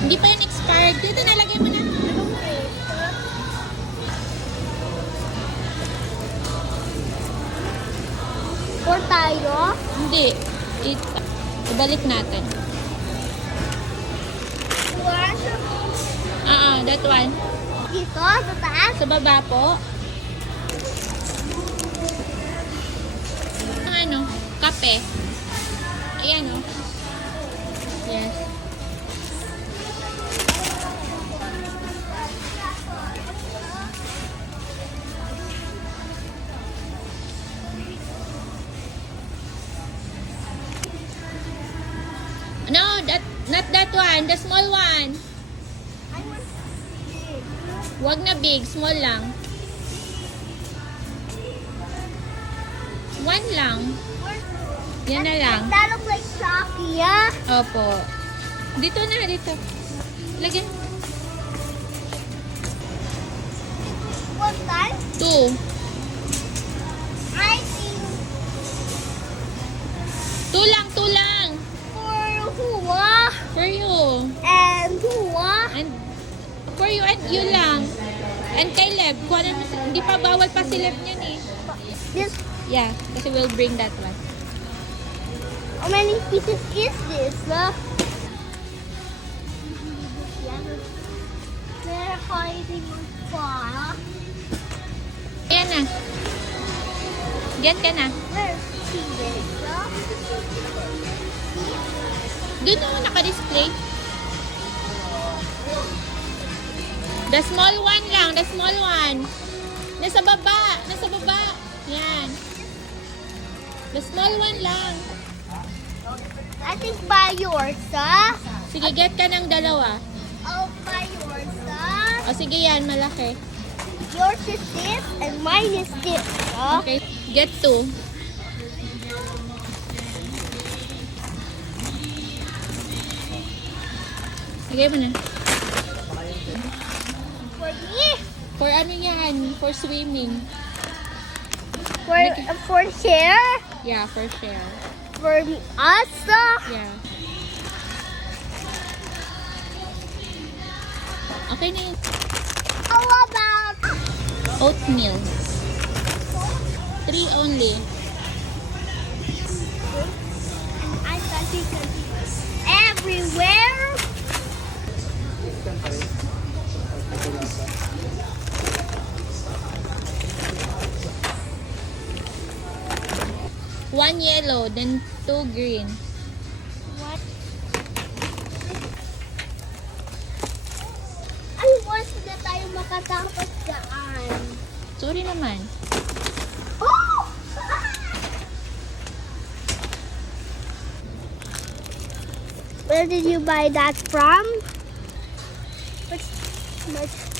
Hindi pa yan expired. Dito nalagay mo na. Or tayo? Hindi. Ibalik natin. That one. Dito, sa taas? Sa baba po. Ang ano? Kape. Ayan o. Yes. No, not that one. The small one. Wag na big, small lang. One lang. Yan na lang. That looks like Shocky, yeah? Opo. Dito na, dito. Lagyan. What size? 2. I think 2 lang, 2 lang. for Hua For you. and Hua. And for you and you lang. And kay Lev, kuhanan mo, hindi pa bawal pa si Lev niyan eh. This, Yeah, kasi we'll bring that one. how many pieces is this? They're hiding far. Ayan na. Diyan ka na. Where's this? Doon naman naka-display. The small one lang, the small one. Nasa baba, nasa baba. Yan. The small one lang. I think by yours, huh? Sige, get ka ng dalawa. Oh, by yours, huh? O sige yan, malaki. Yours is this and mine is this, huh? Okay, get 2. Lagay mo na. For me? For ano yan? For swimming. For share? Yeah, for share. For us? Yeah. Okay na yun. How about Oatmeal. 3 only. I thought you could everywhere? One yellow, then 2 green. What? Ay, once na tayo makatapos daan. Sorry naman. Oh! Where did you buy that from? What's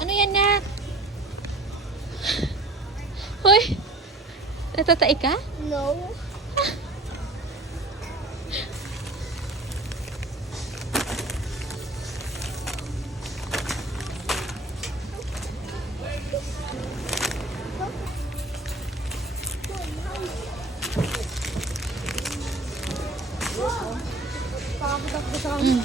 Ano yan na? Hoy! Natatay ka? no. Mm.